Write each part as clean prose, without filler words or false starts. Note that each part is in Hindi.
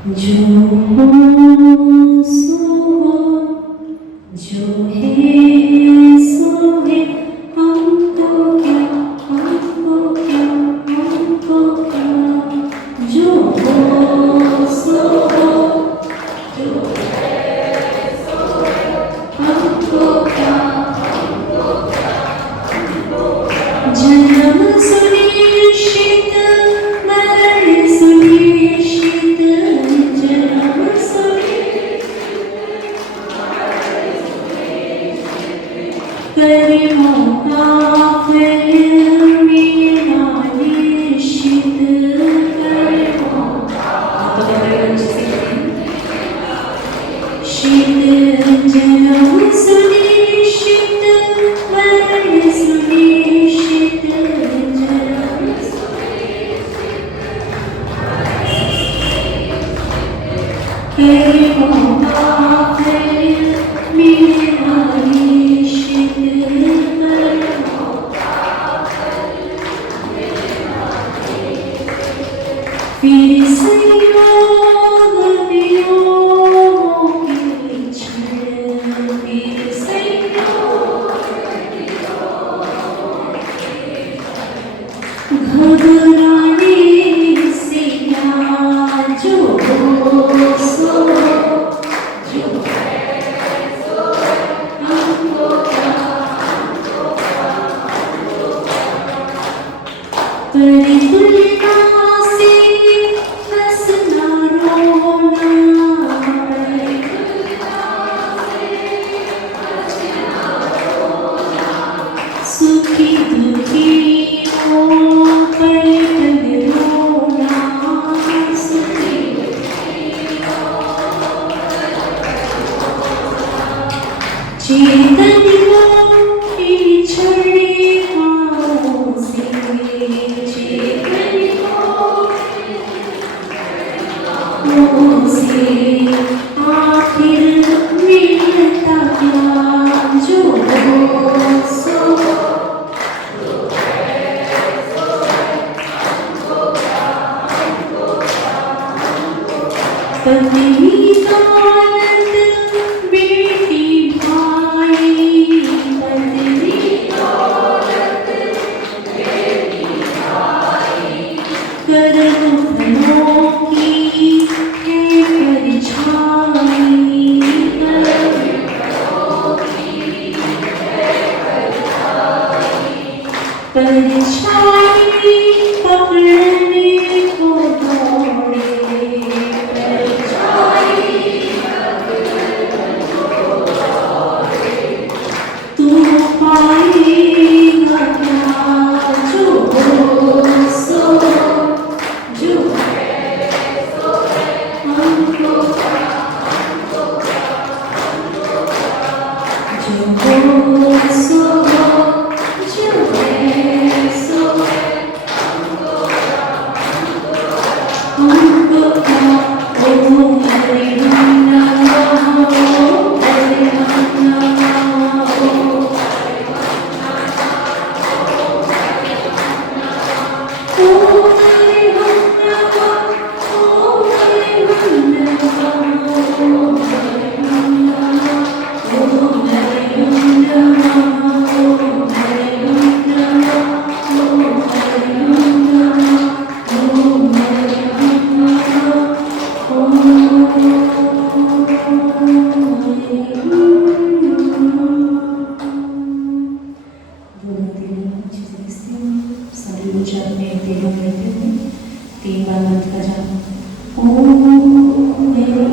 जो हो सो हो, जो है सो है, हमको क्या, हमको क्या, हमको क्या। जो हो सो हो, जो हमको क्या, जन्म सुनिश्चित, मरण सुनिश्चित, जन्म सुनिश्चित, कर्मों का फल मेरा निश्चित, कर्मों शीत, जन्म सुनिश्चित, मरण सुनिश्चित, जन्म कर्मों का फल मेरा निश्चित, कर्मों फिर संयोग वियोगों के क्षण, फिर संयोग घबराने से क्या, जो हो सो, जो हमको क्या, करे तुलना से हंसना रोना, करे सुखी दुखी हो पलट रोना, सुखी चेतन को बिछड़े पाँव से, चेतन को से आखिर मिलता क्या, जो हो सो, पत्नी दौलत बेटी भाई, पत्नी दौलत बेटी भाई, कर्म फलों की है परछाई, कर्म फलों की है परछाई, पकड़ने को दौड़े, तू पाएगा क्या, जो हो सो, जो हमको जो हो सो, जो है सो हमको क्या। ओम हरे नमः, ओम हरे नमः, ओम हरे नमः, ओम हरे नमः, ओम हरे नमः, ओम हरे नमः, ओम हरे नमः, ओम हरे नमः, ओम हरे नमः, सारी ऊर्जा अपने दिलों में लेते हुए 3 बार मंत्र का जाप। ओम हरे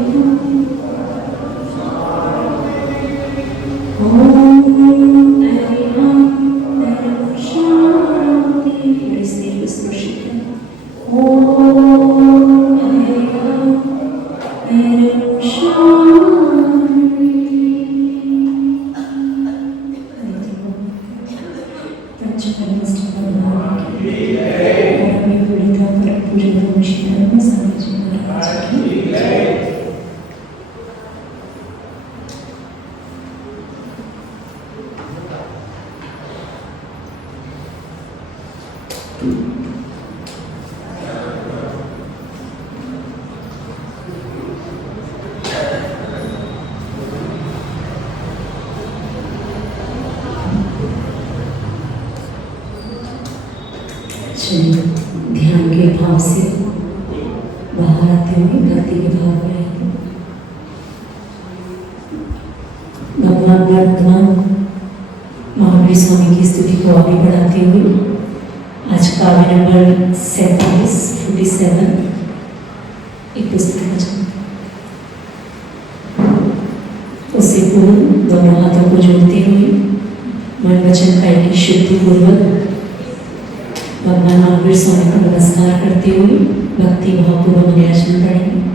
ओम हरे राम शांति, इस देव स्पर्शित है। ओम हरे राम शांति। चलिए ध्यान के भाव से बाहर आते हुए भक्ति के भाव में आएंगे। भगवान वर्तमान महावीर स्वामी की स्तुति को आगे बढ़ाते हुए आज काव्य नंबर 47 एक पुस्तक वचन। उससे पूर्व दोनों हाथों को जोड़ते हुए मन वचन काया की शुद्धि पूर्वक भगवान महावीर स्वामी को नमस्कार करते हुए भक्ति भावपूर्वक न्यासन पढ़ेंगे।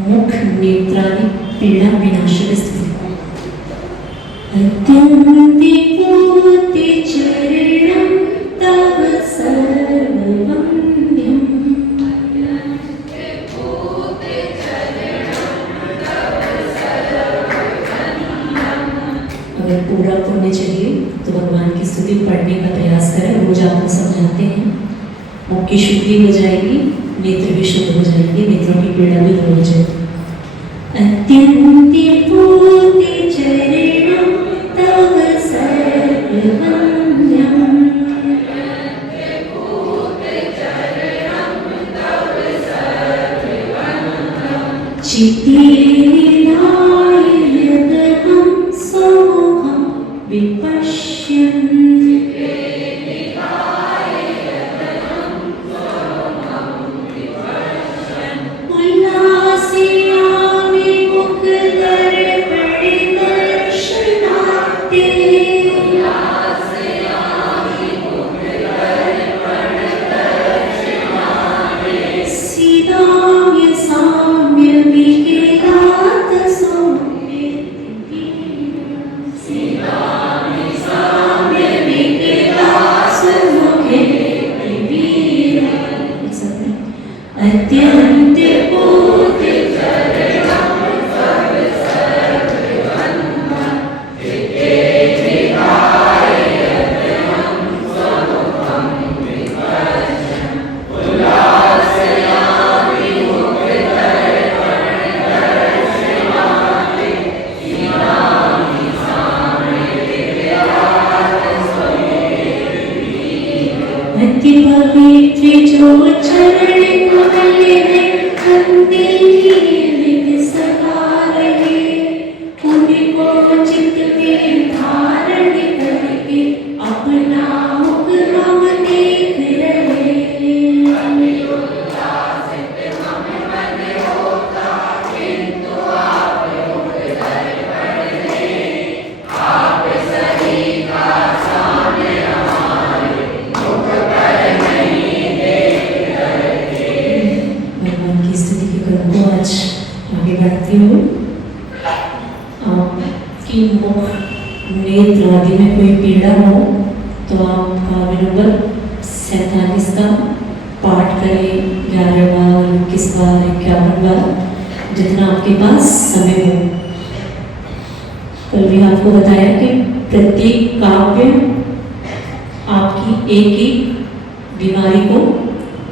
मुख नेत्रादि पीड़ा विनाशक स्थिति। अत्यंति पूति चरणं तव सर्ववन्द्यम्। अगर पूरा पढ़ने चाहिए तो भगवान की स्तुति पढ़ने का प्रयास करें। रोज आपको समझाते हैं, मुख की शुद्धि हो जाएगी, नेत्र भी शुद्ध हो जाएंगे, नेत्रों की पीड़ा भी दूर हो जाएगी। अत्यंति पूति चरणं तव सर्ववन्द्यम्। चित्ते निधाय यदहं सोऽहं विपश्यन्। नेत्र आदि में कोई पीड़ा हो तो आप काव्य नंबर 47 का पाठ करें 11 बार, 21 बार, 51 बार, जितना आपके पास समय हो। कल भी आपको बताया कि प्रत्येक काव्य आपकी एक एक बीमारी को,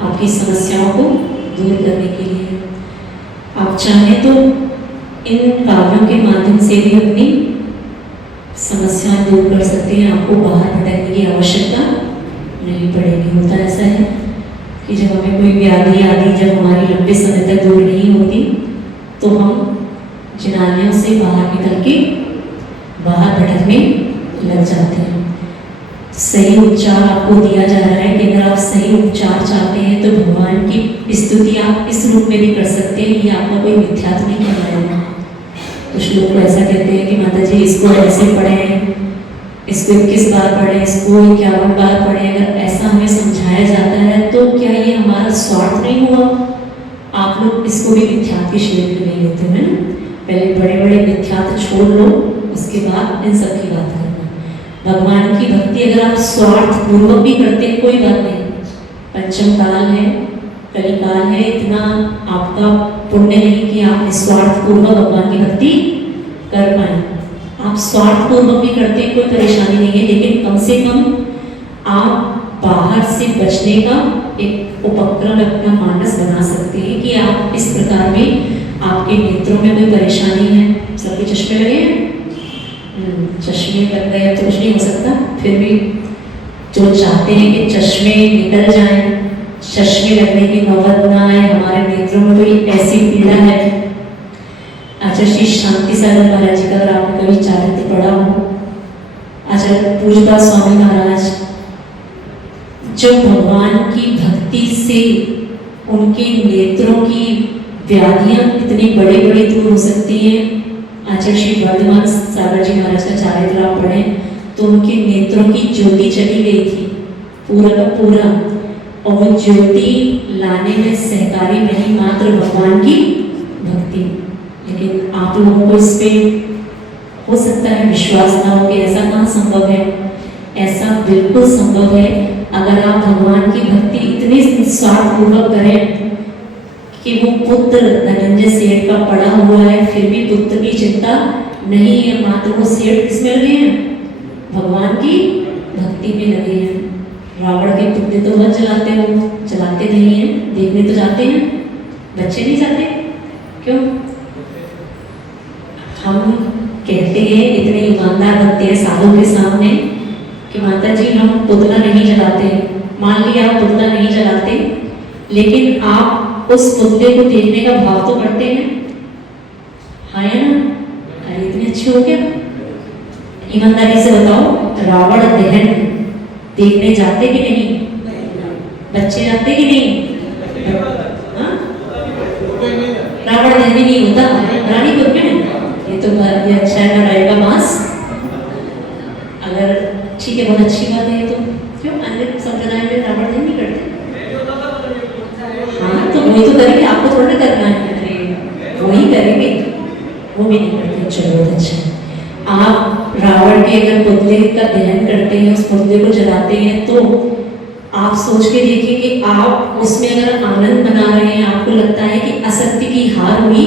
आपकी समस्याओं को दूर करने के लिए। आप चाहें तो इन काव्यों के माध्यम से भी अपनी समस्याएं दूर कर सकते हैं। आपको बाहर भटकने की आवश्यकता नहीं पड़ेगी। होता ऐसा है कि जब हमें कोई व्याधि आदि जब हमारी लंबे समय तक दूर नहीं होती तो हम जिनालयों से बाहर निकल के बाहर भटकने लग जाते हैं। सही उपचार आपको दिया जा रहा है कि अगर आप सही उपचार चाहते हैं तो भगवान की स्तुति आप इस रूप में भी कर सकते हैं। ये आपका कोई मिथ्यात्व नहीं कहलाएगा। कुछ लोग तो ऐसा कहते हैं कि माता जी इसको ऐसे पढ़ें, इसको 21 बार पढ़ें, इसको 51 बार पढ़ें। अगर ऐसा हमें समझाया जाता है तो क्या ये हमारा स्वार्थ नहीं हुआ? आप लोग इसको भी मिथ्यात्व की श्रेणी में नहीं लेते हैं। पहले बड़े बड़े मिथ्यात्व छोड़ लो, उसके बाद इन सब की बात करना। भगवान की भक्ति अगर आप स्वार्थ पूर्वक भी करते हैं कोई बात नहीं। पंचम काल है, कलिकाल है, इतना आपका पुण्य नहीं कि आप निस्वार्थ पूर्वक भगवान की भक्ति कर पाए। आप स्वार्थ पूर्वक भी करते हैं, कोई परेशानी नहीं है, लेकिन कम से कम आप बाहर से बचने का एक उपक्रम अपना मानस बना सकते हैं कि आप इस प्रकार में आपके नेत्रों में कोई परेशानी है। सबके चश्मे लगे हैं? चश्मे लग गए तो कुछ नहीं हो सकता। फिर भी जो चाहते हैं कि चश्मे निकल जाएं, चश्मे लगने की नौबत ना आए, हमारे नेत्रों में कोई ऐसी पीड़ा है। आचार्य श्री शांति सागर महाराज जी का अगर आपने कभी चारित्र पढ़ा हो, आचार्य पूज्यपाद स्वामी महाराज जो भगवान की भक्ति से उनके नेत्रों की व्याधियां इतनी बड़ी बड़ी दूर हो सकती हैं। आचार्य श्री वर्धमान सागर जी महाराज का चारित्र आप पढ़ें तो उनके नेत्रों की ज्योति चली गई थी पूरा का पूरा, और वो ज्योति लाने में सहकारी नहीं मात्र भगवान की भक्ति। लेकिन आप लोगों को इस पे हो सकता है विश्वास ना हो कि ऐसा कहाँ संभव है। ऐसा बिल्कुल संभव है अगर आप भगवान की भक्ति इतनी निस्वार्थपूर्वक करें कि वो पुत्र धनंजय सेठ का पड़ा हुआ है, फिर भी पुत्र की चिंता नहीं है, मात्र वो सेठ किसमें लगे हैं? भगवान की भक्ति में लगे हैं। रावण के पुतले तो मत जलाते हो, जलाते नहीं हैं, देखने तो जाते हैं, बच्चे नहीं जाते क्यों? हम कहते हैं इतने ईमानदार बनते हैं साधु के सामने कि माता जी हम पुतला नहीं जलाते। मान लिया आप पुतला नहीं जलाते, लेकिन आप उस पुतले को देखने का भाव तो करते हैं, हाँ है ना? अरे इतने अच्छे हो क्या? ईमानदारी से बताओ, रावण दहन देखने जाते कि नहीं? बच्चे जाते कि नहीं? हाँ? रावण दहन भी नहीं होता रानीपुर में। ये तो ये अच्छा है, लड़ाई का मांस। अगर ठीक है, बहुत अच्छी बात है। तो क्यों अन्य संप्रदाय में रावण दहन नहीं करते? हाँ, तो वही तो करेंगे, आपको थोड़ा करना है, वही करेंगे, वो भी नहीं करते। चलो बहुत अच्छा। आप रावण के अगर पुतले का दहन करते हैं, उस पुतले को जलाते हैं, तो आप सोच के देखिए कि आप उसमें अगर आनंद मना रहे हैं, आपको लगता है कि असत्य की हार हुई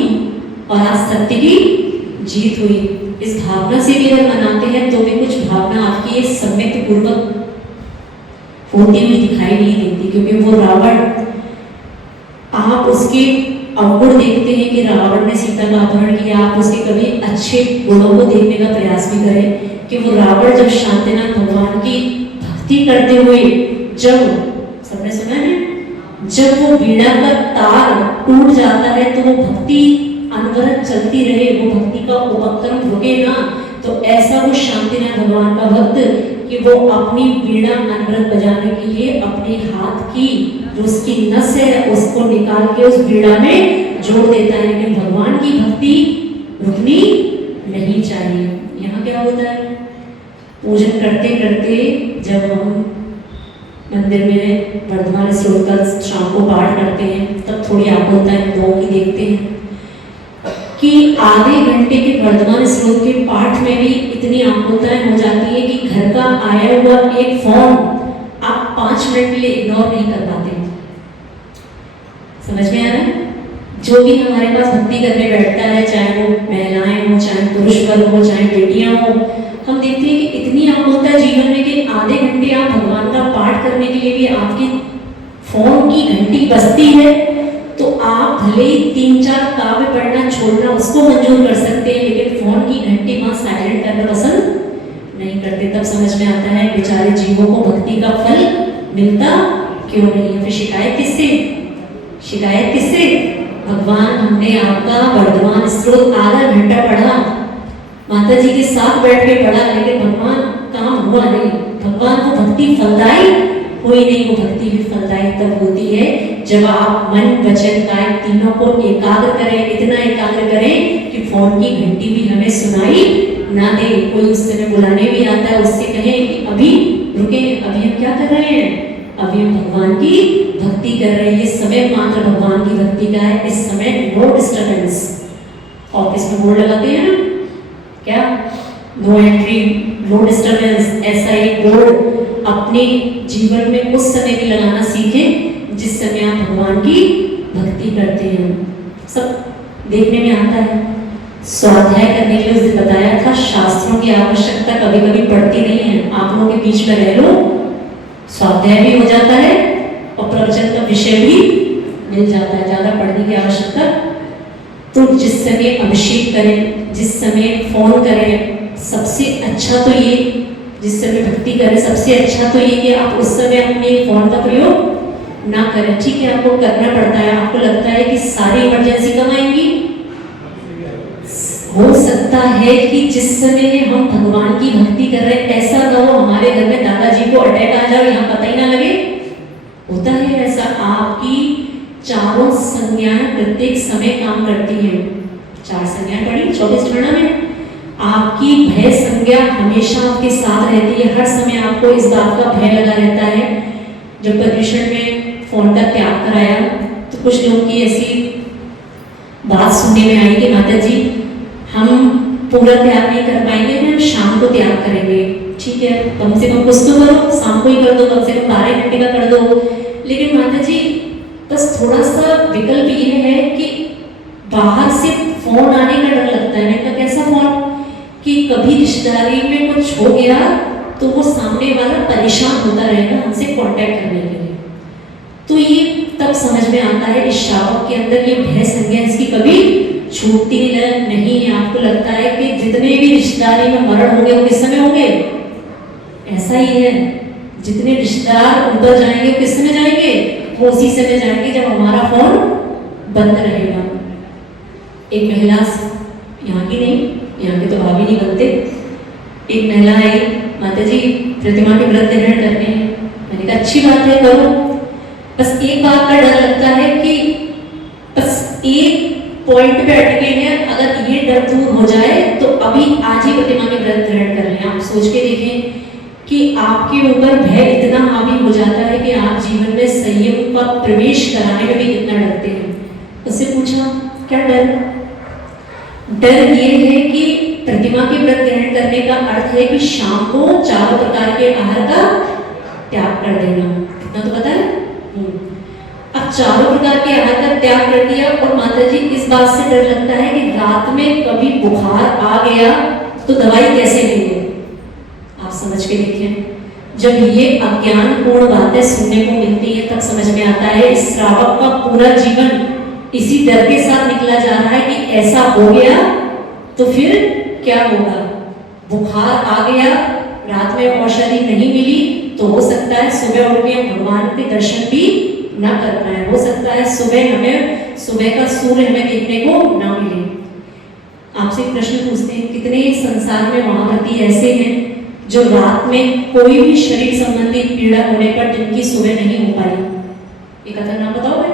और आज सत्य की जीत हुई, इस भावना से भी अगर मनाते हैं तो भी कुछ भावना आपकी ये सम्यक पूर्वक होती हुई दिखाई नहीं देती। क्योंकि वो रावण, आप उसके अवगुण देखते हैं कि रावण ने सीता का अपहरण किया, आप उसके कभी अच्छे गुणों को देखने का प्रयास भी करें कि वो रावण जब शांतिनाथ भगवान की भक्ति करते हुए, जब सबने सुना है, जब वो वीणा का तार टूट जाता है तो वो भक्ति अनवरत चलती रहे, वो भक्ति का उपक्रम रुके ना, तो ऐसा वो शांतिनाथ भगवान का भक्त कि वो अपनी वीणा अनवरत बजाने के लिए अपने हाथ की जो उसकी नस है उसको निकाल के उस वीणा में जोड़ देता है। लेकिन भगवान की भक्ति रुकनी नहीं चाहिए। यहाँ क्या होता है, पूजन करते करते जब हम मंदिर में वर्धमान स्रोत का शाम को पाठ करते हैं, तब थोड़ी आकुलता लोगों की देखते हैं कि आधे घंटे के वर्धमान स्रोत के पाठ में भी इतनी आकुलताएं हो जाती है कि घर का आया हुआ एक फोन आप 5 मिनट के लिए इग्नोर नहीं कर पाते। समझ में आ रहा है? जो भी हमारे पास भक्ति करने बैठता है, चाहे वो महिलाएं हो, चाहे पुरुष वर्ग हो, चाहे बेटियां हो, हम देखते हैं कि इतनी आकुलता जीवन में कि आधे घंटे आप भगवान का पाठ करने के लिए भी आपकी फोन की घंटी बजती है, तो आप भले ही 3-4 काव्य पढ़ना छोड़ना उसको मंजूर कर सकते हैं, लेकिन फोन की घंटी वहां साइलेंट करना पसंद नहीं करते। तब समझ में आता है बेचारे जीवों को भक्ति का फल मिलता क्यों नहीं है। फिर शिकायत किससे? भगवान हमने आपका वर्तमान स्रोत आधा घंटा पढ़ा, माता जी के साथ बैठ के पढ़ा, लेकिन भगवान काम हुआ नहीं। भगवान को भक्ति फलदायी हुई नहीं। वो भक्ति भी फलदायी तब होती है जब आप मन वचन काय तीनों को एकाग्र करें, इतना एकाग्र करें कि फोन की घंटी भी हमें सुनाई ना दे। कोई उस समय बुलाने भी आता है, उससे कहें कि अभी रुके, अभी हम क्या कर रहे हैं, अभी हम भगवान की भक्ति कर रहे हैं। ये समय मात्र भगवान की भक्ति का है। इस समय नो डिस्टर्बेंस। ऑफिस में बोर्ड लगाते हैं ना, क्या नो एंट्री नो डिस्टर्बेंस, ऐसा एक बोर्ड अपने जीवन में उस समय भी लगाना सीखें जिस समय आप भगवान की भक्ति करते हैं। सब देखने में आता है। स्वाध्याय करने के लिए उसे बताया था, शास्त्रों की आवश्यकता कभी कभी पड़ती नहीं है। आप लोगों के बीच में रह लो, स्वाध्याय भी हो जाता है और प्रवचन का विषय भी मिल जाता है, ज्यादा पढ़ने की आवश्यकता। तो जिस समय अभिषेक करें, जिस समय फोन करें, सबसे अच्छा तो ये, जिस समय भक्ति करें सबसे अच्छा तो ये कि आप उस समय अपने फोन का प्रयोग ना करें। ठीक है, आपको करना पड़ता है, आपको लगता है कि सारी इमरजेंसी कब आएंगी। हो सकता है कि जिस समय हम भगवान की भक्ति कर रहे हैं, ऐसा ना हो हमारे घर में दादाजी को अटैक आ जाए, यहाँ पता ही ना लगे। होता है ऐसा। आपकी चारों संज्ञाएं प्रत्येक समय काम करती हैं। 4 संज्ञाएं पढ़ी 24 गणना में। आपकी भय संज्ञा हमेशा आपके साथ रहती है। हर समय आपको इस बात का भय लगा रहता है। जब प्रदूषण में फोन का त्याग कराया तो कुछ लोगों की ऐसी बात सुनने में आई कि माता जी हम पूरा त्याग नहीं कर पाएंगे, हम शाम को त्याग करेंगे। ठीक है, कम से कम कुछ तो करो, शाम को ही कर दो, कम से कम 12 घंटे का कर दो। लेकिन माता जी बस थोड़ा सा विकल्प ये है कि बाहर से फोन आने का डर लगता है। मैंने कहा कैसा फोन, कि कभी रिश्तेदारी में कुछ हो गया तो वो सामने वाला परेशान होता रहेगा हमसे कांटेक्ट करने के लिए। तो ये तब समझ में आता है इस श्रावक के अंदर ये भय संज्ञा इसकी कभी छूटती नहीं है। आपको लगता है कि जितने भी रिश्तेदारी में मरण होंगे वो किस समय होंगे, ऐसा ही है। जितने रिश्तेदार ऊपर जाएंगे किस समय जाएंगे, वो उसी समय जाएंगे जब हमारा फोन बंद रहेगा। एक महिला, यहाँ की नहीं, यहाँ के तो भाभी नहीं बनते, एक महिला आई, माता जी प्रतिमा के व्रत ग्रहण करने हैं। मैंने कहा अच्छी बात है, करो। बस एक बात का डर लगता है कि बस एक पॉइंट पे अटके हैं, अगर ये डर दूर हो जाए तो अभी आज ही प्रतिमा के व्रत ग्रहण कर लें। आप सोच के देखें कि आपके ऊपर भय इतना हावी हो जाता है कि आप जीवन में संयम का प्रवेश कराने में भी कितना डरते हैं। उससे पूछा क्या डर? डर ये है कि प्रतिमा के व्रत ग्रहण करने का अर्थ है कि शाम को 4 प्रकार के आहार का त्याग कर देना। इतना तो पता है। अब 4 प्रकार के आहार का त्याग कर दिया और माता जी इस बात से डर लगता है कि रात में कभी बुखार आ गया तो दवाई कैसे लेंगे। आप समझ के देखिए, जब ये अज्ञानपूर्ण बातें सुनने को मिलती है तब समझ में आता है इस श्रावक का पूरा जीवन इसी डर के साथ निकला जा रहा है कि ऐसा हो गया तो फिर क्या होगा। बुखार आ गया, रात में औषधि नहीं मिली तो हो सकता है सुबह उठ के भगवान के दर्शन भी ना कर पाए। हो सकता है सुबह का सूर्य हमें देखने को ना मिले। आपसे एक प्रश्न पूछते हैं, कितने संसार में महाव्रती ऐसे हैं जो रात में कोई भी शरीर संबंधी पीड़ा होने पर जिनकी सुबह नहीं हो पाई। एक अगर नाम बताओ भाई,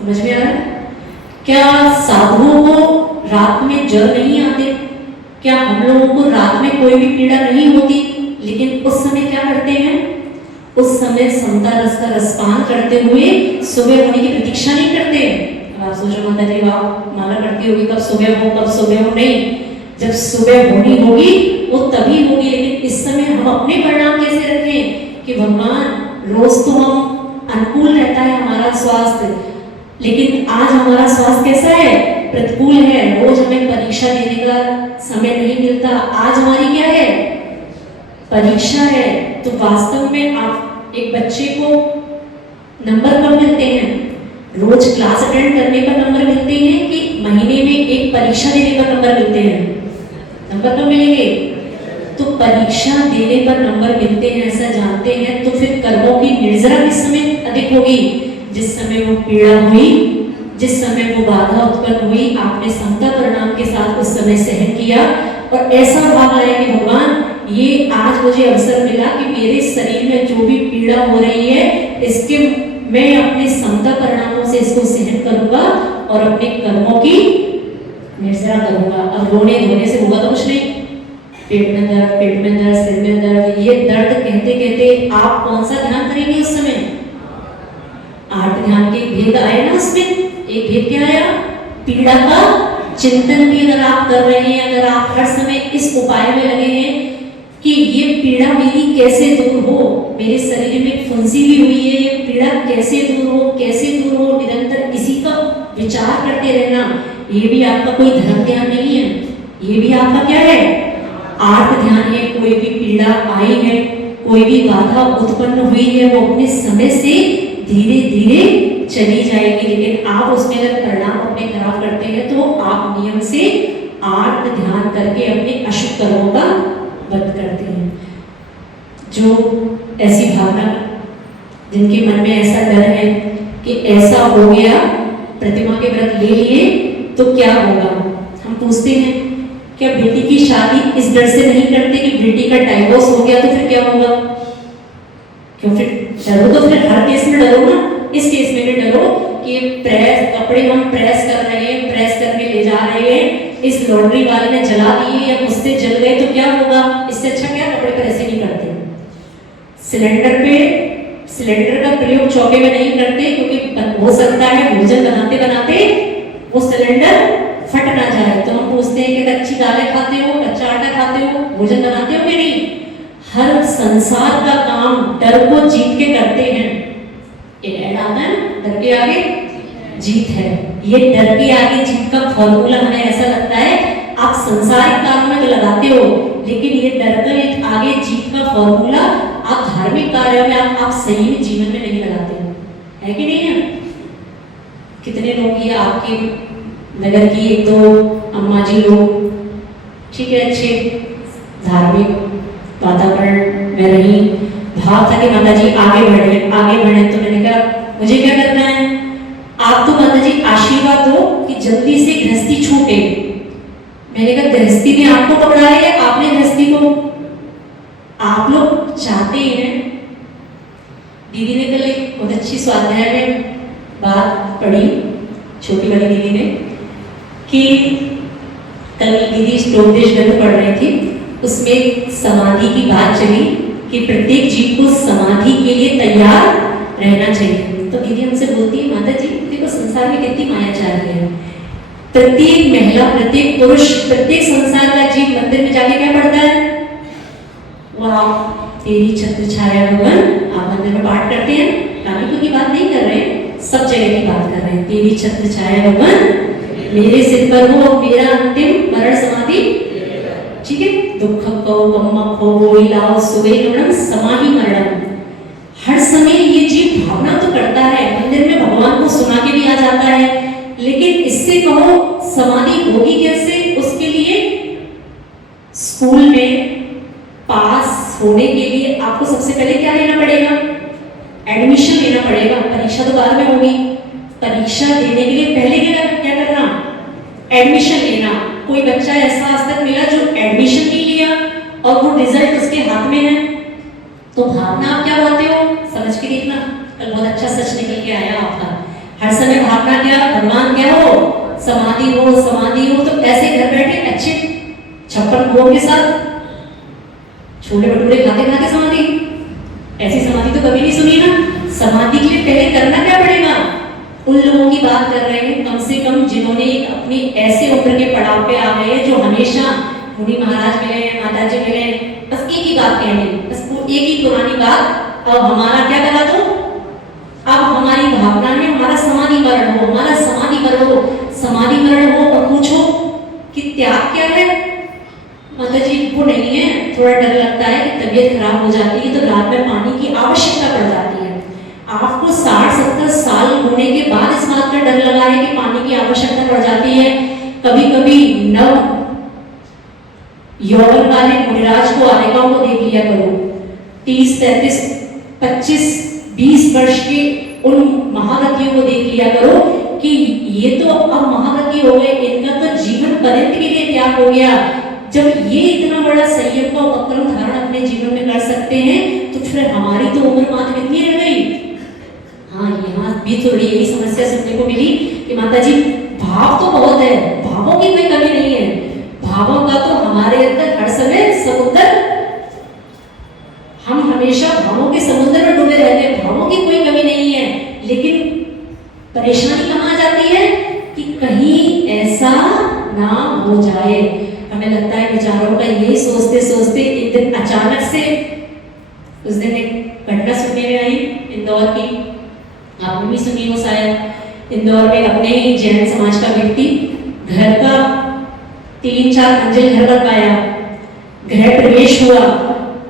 समझ में आ रहा है? क्या साधुओं को रात में जल नहीं आते? क्या हम लोगों को रात में कोई भी पीड़ा नहीं होती? लेकिन उस समय क्या करते हैं? उस समय समता रस का रसपान करते हुए सुबह होने की प्रतीक्षा नहीं करते। अब आप सोचो माता जी आप माला करती होगी कब सुबह हो कब सुबह हो, नहीं, जब सुबह होनी होगी वो तभी होगी। लेकिन इस समय हम अपने परिणाम कैसे रखें कि भगवान रोज तो हम अनुकूल रहता है हमारा स्वास्थ्य, लेकिन आज हमारा स्वास्थ्य कैसा है? प्रतिकूल है। रोज हमें परीक्षा देने का समय नहीं मिलता। आज हमारी क्या है? परीक्षा है। तो वास्तव में आप एक बच्चे को नंबर कब मिलते हैं? रोज क्लास अटेंड करने पर नंबर मिलते हैं कि महीने में एक परीक्षा देने पर नंबर मिलते हैं? नंबर कब मिलेंगे? तो परीक्षा देने पर नंबर मिलते हैं ऐसा जानते हैं तो फिर कर्मों की निर्जरा किस समय अधिक होगी? जिस समय वो पीड़ा हुई जिस समय वो बाधा उत्पन्न हुई आपने समता परिणाम के साथ उस समय सहन किया और ऐसा भाव लाया कि भगवान ये आज मुझे अवसर मिला कि मेरे शरीर में जो भी पीड़ा हो रही है इसके मैं अपने समता परिणामों से इसको सहन करूंगा और अपने कर्मों की निर्जरा करूंगा। अब रोने धोने से होगा तो कुछ नहीं, पेट में दर्द, सिर में दर्द, ये दर्द कहते कहते आप कौन सा ध्यान करेंगे उस समय? 8 ध्यान के भेद आए ना उसमें। एक भेद क्या आया? पीड़ा का चिंतन भी अगर आप कर रहे हैं, अगर आप हर समय इस उपाय में लगे हैं कि ये पीड़ा मेरी कैसे दूर हो, मेरे शरीर में फुंसी भी हुई है, ये पीड़ा कैसे दूर हो, कैसे दूर हो, निरंतर इसी का विचार करते रहना, ये भी आपका कोई धर्म ध्यान नहीं है, ये भी आपका क्या है? आर्त ध्यान है। कोई भी पीड़ा आई है, कोई भी बाधा उत्पन्न हुई है, वो अपने समय से धीरे धीरे चली जाएगी, लेकिन आप उसमें अगर परिणाम अपने खराब करते हैं तो आप नियम से आर्त ध्यान करके अपने अशुभ कर्मों का वध करते हैं। जो ऐसी भावना, जिनके मन में ऐसा डर है कि ऐसा हो गया, प्रतिमा के व्रत ले लिए तो क्या होगा, हम पूछते हैं क्या बेटी की शादी इस डर से नहीं करते कि बेटी का डाइवोर्स हो गया तो फिर क्या होगा? क्यों फिर डरो तो फिर हर केस में डरो ना, इस केस में भी डरो कि प्रेस कपड़े हम प्रेस कर रहे हैं, प्रेस करके ले जा रहे हैं, इस लॉन्ड्री वाले ने जला दिए या मुझसे जल गए तो क्या होगा? इससे अच्छा क्या कपड़े पर ऐसे नहीं करते। सिलेंडर का प्रयोग चौके में नहीं करते क्योंकि हो सकता है भोजन बनाते बनाते वो सिलेंडर फट ना जाए, तो हम पूछते हैं कि कच्ची दालें खाते हो, कच्चा आटा खाते हो, भोजन बनाते हो कि नहीं? हर संसार का काम डर को जीत के करते हैं। डर के आगे जीत है, ये डर के आगे जीत का फॉर्मूला हमें ऐसा लगता है आप संसारिक काम में तो लगाते हो, लेकिन ये डर के आगे जीत का फॉर्मूला आप धार्मिक कार्यों में आप सही जीवन में नहीं लगाते हो, है कि नहीं है? कितने लोग ये आपके नगर की 1-2 अम्मा जी लोग ठीक है, अच्छे धार्मिक वातावरण में रही, भाव था कि माता जी आगे बढ़े, तो मैंने कहा मुझे क्या करना है? आप तो माता जी आशीर्वाद दो कि जल्दी से गृहस्थी छूटे। मैंने कहा गृहस्थी ने आपको पकड़ा है या आपने गृहस्थी को? आप लोग चाहते हैं। दीदी ने कल एक बहुत अच्छी स्वाध्याय में बात पढ़ी, छोटी वाली दीदी ने, कि कल दीदी श्लोकदेश ग्रंथ पढ़ रही थी, उसमें समाधि की बात चली कि प्रत्येक जीव को समाधि के लिए तैयार रहना चाहिए। तो दीदी हमसे बोलती है माता जी देखो संसार में कितनी माया चाल रही है, प्रत्येक महिला, प्रत्येक पुरुष, प्रत्येक संसार का जीव मंदिर में जाके क्या पढ़ता है? वाह तेरी छत्र छाया भगवान। आप मंदिर में पाठ करते हैं, कानपुर की बात नहीं कर रहे हैं, सब जगह की बात कर रहे हैं। तेरी छत्र छाया भगवान मेरे सिर पर हो, मेरा अंतिम मरण समाधि, ठीक है? दुख को कम्मक हो लाओ सुबह गमनम समाधि मरणम। हर समय ये जीव भावना तो करता है, मंदिर में भगवान को सुना के भी आ जाता है, लेकिन इससे कहो समाधि होगी कैसे? उसके लिए स्कूल में पास होने के लिए आपको सबसे पहले क्या लेना पड़ेगा? एडमिशन लेना पड़ेगा। परीक्षा तो बाद में होगी, परीक्षा देने के लिए पहले क्या करना? एडमिशन लेना। कोई बच्चा ऐसा आज तक मिला जो एडमिशन नहीं लिया और वो रिजल्ट उसके हाथ में है, तो भावना आप क्या बोलते हो? समझ के देखना, कल बहुत अच्छा सच निकल के आया आपका। हर समय भावना क्या? भगवान क्या हो? समाधि हो, समाधि हो। तो ऐसे घर बैठे अच्छे 56 भोग के साथ छोले भटूरे खाते खाते समाधि, ऐसी समाधि तो कभी नहीं सुनी ना। समाधि के लिए पहले करना क्या पड़ेगा? उन लोगों की बात कर रहे हैं कम से कम जिन्होंने अपनी ऐसे उम्र के पड़ाव पे आ गए जो हमेशा मुनि महाराज मिले, माता जी मिले, बस एक ही बात कहनी, बस वो एक ही पुरानी बात। अब हमारा क्या करा दो? अब हमारी भावना है हमारा समाधि मरण हो, हमारा समाधि मरण हो, समाधि मरण हो। और पूछो कि त्याग क्या है? माता जी वो नहीं है, थोड़ा डर लगता है कि तबीयत खराब हो जाती है तो रात में पानी की आवश्यकता पड़ जाती है। आपको 60-70 साल होने के बाद इस बात का डर लगा है कि पानी की आवश्यकता पड़ जाती है। कभी कभी नव यौवन वाले मुनिराज को आनेगाओं को देख लिया करो, 30, 33, 25, 20 वर्ष के उन महारथियों को देख लिया करो कि ये तो अब महाव्रती हो गए, इनका तो जीवन पर्यंत के लिए त्याग हो गया। जब ये इतना बड़ा संयम का उपक्रम धारण अपने जीवन में कर सकते हैं, तो फिर हमारी तो उम्र मात्र कितनी रह गई। हाँ, यहाँ भी थोड़ी यही समस्या सुनने को मिली कि माता जी भाव तो बहुत है, भावों की कोई कमी नहीं है, भावों का तो हमारे अंदर हर समय समुद्र, हम हमेशा भावों के समुद्र में डूबे रहते हैं, भावों की कोई कमी नहीं है। लेकिन परेशानी कहाँ आ जाती है कि कहीं ऐसा ना हो जाए। हमें लगता है बेचारों का यही सोचते सोचते एक दिन अचानक से, उस दिन एक घटना सुनने में आई इंदौर की, आपने भी सुनी हो शायद। इंदौर में अपने ही जैन समाज का व्यक्ति घर का 3-4 मंजिल घर बन पाया, गृह प्रवेश हुआ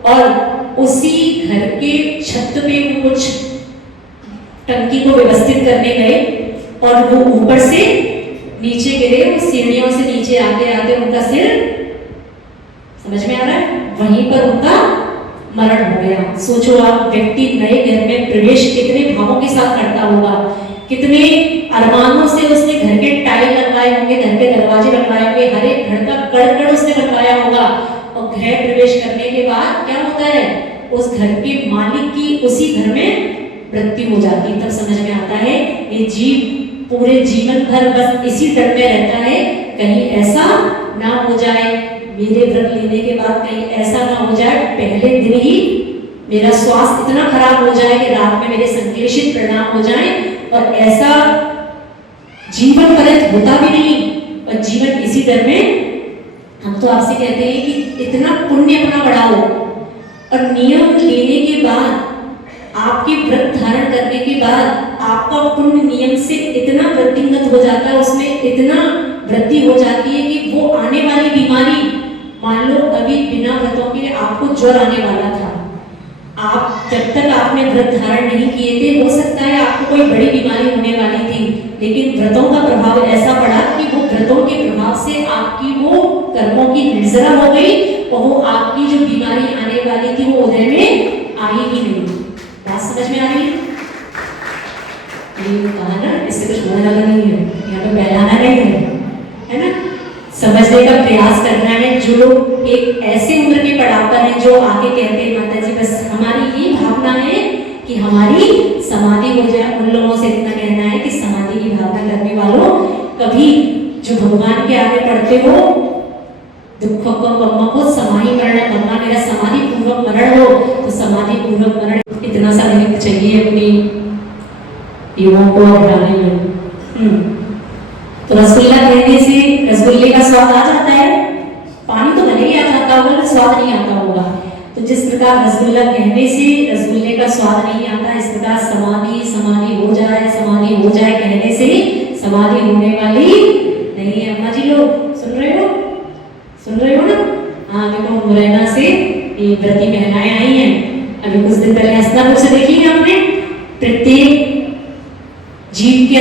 और उसी घर के छत पे कुछ टंकी को व्यवस्थित करने गए और वो ऊपर से नीचे गिरे, वो सीढ़ियों से नीचे आते आते उनका सिर, समझ में आ रहा है, वहीं पर उनका मरण हो गया। सोचो आप, व्यक्ति नए घर में प्रवेश कितने भावों के साथ करता होगा, कितने अरमानों से उसने घर के टाइल लगवाए होंगे, घर के दरवाजे लगवाए होंगे, हर एक घर का कड़ उसने बनवाया होगा। और गृह प्रवेश करने के बाद क्या होता है, उस घर के मालिक की उसी घर में मृत्यु हो जाती है। तब समझ में आता है ये जीव पूरे जीवन भर बस इसी डर में रहता है, कहीं ऐसा ना हो जाए, मेरे व्रत लेने के बाद कहीं ऐसा ना हो जाए, पहले दिन ही मेरा स्वास्थ्य इतना खराब हो जाए कि रात में मेरे संक्लेशित परिणाम हो जाए, और ऐसा जीवन पर्यंत होता भी नहीं, और जीवन इसी डर में। हम तो आपसे कहते हैं कि इतना पुण्य अपना बढ़ाओ, और नियम लेने के बाद, आपके व्रत धारण करने के बाद आपका पुण्य नियम से इतना वृद्धिंगत हो जाता है, उसमें इतना वृद्धि हो जाती है कि वो आने वाली बीमारी, मान लो अभी बिना व्रतों के आपको ज्वर आने वाला था, आप जब तक आपने व्रत धारण नहीं किए थे, हो सकता है आपको कोई बड़ी बीमारी होने वाली थी, लेकिन व्रतों का प्रभाव ऐसा पड़ा कि वो व्रतों के प्रभाव से आपकी वो कर्मों की निर्जरा हो गई, और वो आपकी जो बीमारी आने वाली थी वो उदय में आई ही नहीं। बात समझ में आ रही है? ये कहा ना, इससे कुछ होने वाला नहीं है, यहाँ पे बहलाना नहीं है ना, समझने का प्रयास करना है। जो लोग एक ऐसे उम्र के पड़ाव पर हैं, जो आके कहते हैं माता जी बस हमारी ये भावना है कि हमारी समाधि हो जाए, उन लोगों से इतना कहना है कि समाधि की भावना करने वालों, कभी जो भगवान के आगे पढ़ते हो, दुखों को गमों को समाधि मरण, भगवान मेरा समाधि पूर्वक मरण हो, तो समाधि पूर्वक मरण इतना सा निमित्त चाहिए अपनी युवाओं को हटाने में। तो रसगुल्ला कहने से रसगुल्ले का स्वाद आ जाता है, पानी तो भले ही आ जाता होगा, स्वाद नहीं आता होगा। तो जिस प्रकार रसगुल्ला कहने से रसगुल्ले का स्वाद नहीं आता, इस प्रकार समाधि समाधि हो जाए, समाधि हो जाए कहने से समाधि होने वाली नहीं है। अम्मा जी लोग सुन रहे हो, सुन रहे हो ना? हाँ, देखो मुरैना से ये व्रती महिलाएं आई हैं, अभी कुछ दिन पहले हस्तापुर से देखी है आपने। प्रत्येक जीव के